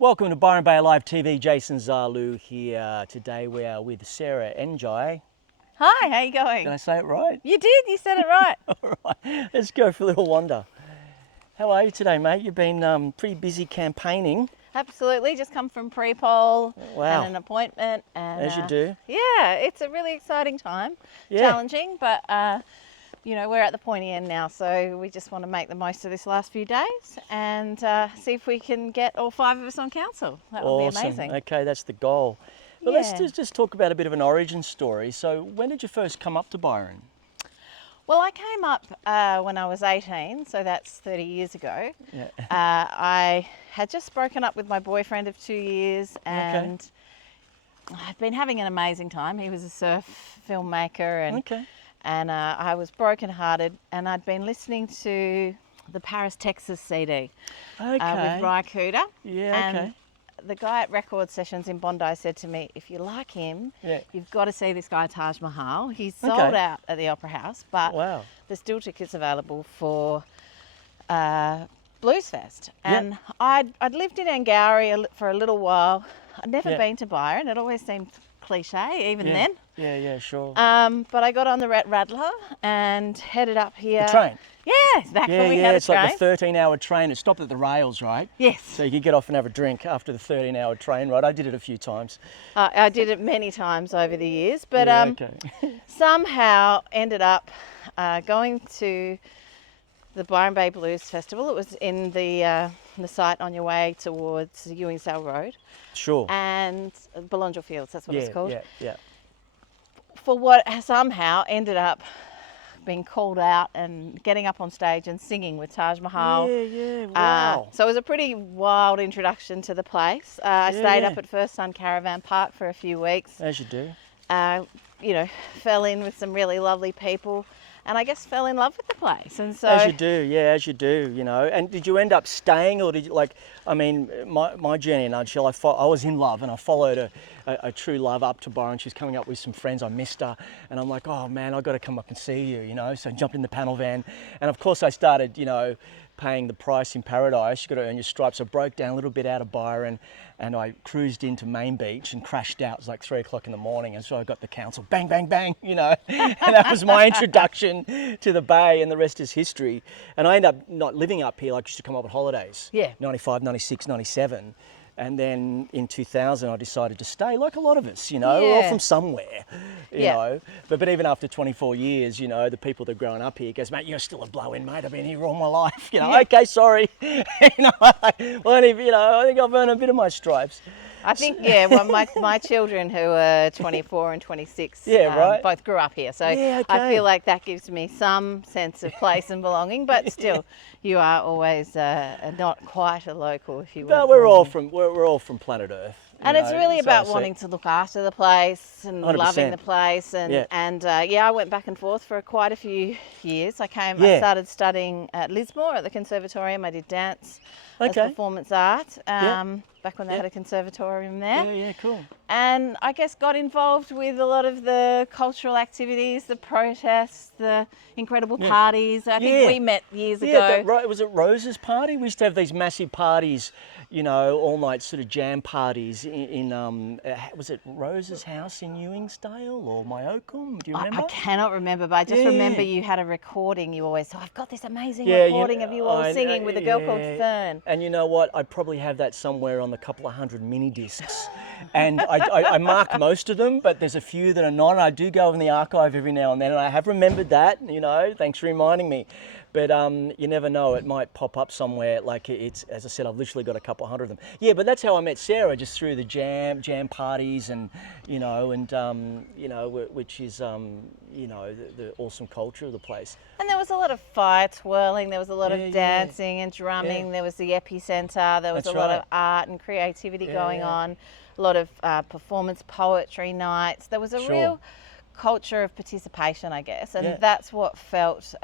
Welcome to Byron Bay Alive TV. Jason Zalu here. Today we are with Sarah Ndiaye. Hi, how you going? Did I say it right? You did, you said it right. All right, let's go for a little wander. How are you today, mate? You've been pretty busy campaigning. Absolutely, just come from pre-poll Wow. and an appointment. And, As you do. Yeah, it's a really exciting time. Yeah. Challenging, but you know, we're at the pointy end now, so we just want to make the most of this last few days and see if we can get all 5 of us on council. That would be amazing. Okay, that's the goal. Well, Yeah. let's just talk about a bit of an origin story. So when did you first come up to Byron? Well, I came up when I was 18, so that's 30 years ago. Yeah. I had just broken up with my boyfriend of 2 years, and I've been having an amazing time. He was a surf filmmaker, and I was brokenhearted, and I'd been listening to the Paris, Texas CD with Rycuda. Yeah, okay. And the guy at Record Sessions in Bondi said to me, if you like him, you've got to see this guy Taj Mahal. He's sold out at the Opera House, but there's still tickets available for Blues Fest. And I'd lived in Angourie for a little while. I'd never been to Byron. It always seemed cliche even then. Yeah, sure. But I got on the Rattler and headed up here. The train? Yeah, exactly. We had a it's train. like the 13-hour train. It stopped at the rails, right? Yes. So you could get off and have a drink after the 13-hour train ride. I did it a few times. I did it many times over the years, but somehow ended up going to the Byron Bay Blues Festival. It was in the site on your way towards Ewingsdale Road. Sure. And Belongel Fields, that's what it's called. Yeah. For what somehow ended up being called out and getting up on stage and singing with Taj Mahal. Yeah, wow. So it was a pretty wild introduction to the place. I stayed up at First Sun Caravan Park for a few weeks. As you do. You know, fell in with some really lovely people, and I guess fell in love with the place. And so, as you do, you know. And did you end up staying, or did you, like, I mean, my journey in a nutshell, I was in love, and I followed a true love up to Byron. She was coming up with some friends. I missed her, and I'm like, oh man, I've got to come up and see you, you know. So I jumped in the panel van, and of course I started, you know, paying the price in paradise. You've got to earn your stripes. I broke down a little bit out of Byron, and I cruised into Main Beach and crashed out. It was like 3 o'clock in the morning, and so I got the council, bang, bang, bang, you know. And that was my introduction to the Bay, and the rest is history. And I ended up not living up here. Like, I used to come up on holidays. 95, 96, 97. And then in 2000, I decided to stay, like a lot of us, you know, we're all from somewhere, you know. But even after 24 years, you know, the people that are growing up here goes, mate, you're still a blow-in, mate. I've been here all my life, you know. Okay, sorry. You know, well, you know, I think I've earned a bit of my stripes. I think, well, my children who are 24 and 26 both grew up here. So I feel like that gives me some sense of place and belonging, but still, you are always not quite a local, if you will. No, we're all from planet Earth. And it's really about wanting to look after the place and 100%. loving the place. And I went back and forth for quite a few years. I started studying at Lismore at the Conservatorium. I did dance as performance art back when they had a conservatorium there. Yeah, cool. And I guess got involved with a lot of the cultural activities, the protests, the incredible parties. I think we met years ago. Was it Rose's party? We used to have these massive parties, you know, all night sort of jam parties in was it Rose's house in Ewingsdale or Myocombe? Do you remember? I cannot remember, but I just remember you had a recording. You always, I've got this amazing recording of you all singing with a girl called Fern. And you know what? I probably have that somewhere on the couple of hundred mini discs. And I mark most of them, but there's a few that are not. And I do go in the archive every now and then, and I have remembered that, you know, thanks for reminding me. But you never know, it might pop up somewhere. Like, it's, as I said, I've literally got a couple hundred of them. Yeah, but that's how I met Sarah, just through the jam parties, and you know, which is you know, the awesome culture of the place. And there was a lot of fire twirling, there was a lot of dancing and drumming, there was the epicenter, there was a lot of art and creativity going on, a lot of performance poetry nights. There was a real culture of participation, I guess, and that's what felt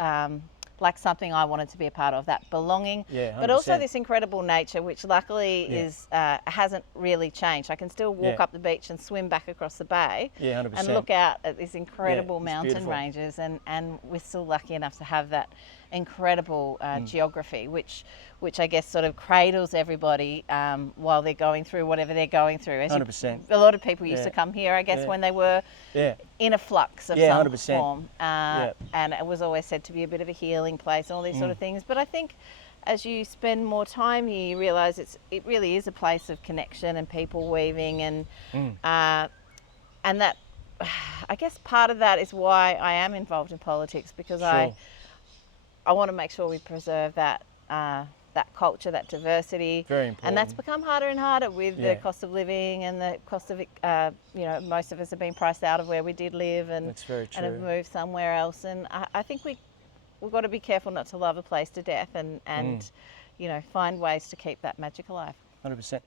like something I wanted to be a part of, that belonging, but also this incredible nature, which luckily is hasn't really changed. I can still walk up the beach and swim back across the bay and look out at these incredible mountain ranges, and we're still lucky enough to have that incredible geography, which I guess sort of cradles everybody while they're going through whatever they're going through. 100%. A lot of people used to come here, I guess, when they were in a flux of some 100%. form, and it was always said to be a bit of a healing place and all these sort of things. But I think as you spend more time here, you realise it really is a place of connection and people weaving, and that, I guess part of that is why I am involved in politics, because I want to make sure we preserve that that culture, that diversity. Very important. And that's become harder and harder with the cost of living and the cost of, you know, most of us have been priced out of where we did live and, that's very true. and have moved somewhere else. And I think we've got to be careful not to love a place to death and you know, find ways to keep that magic alive. 100%.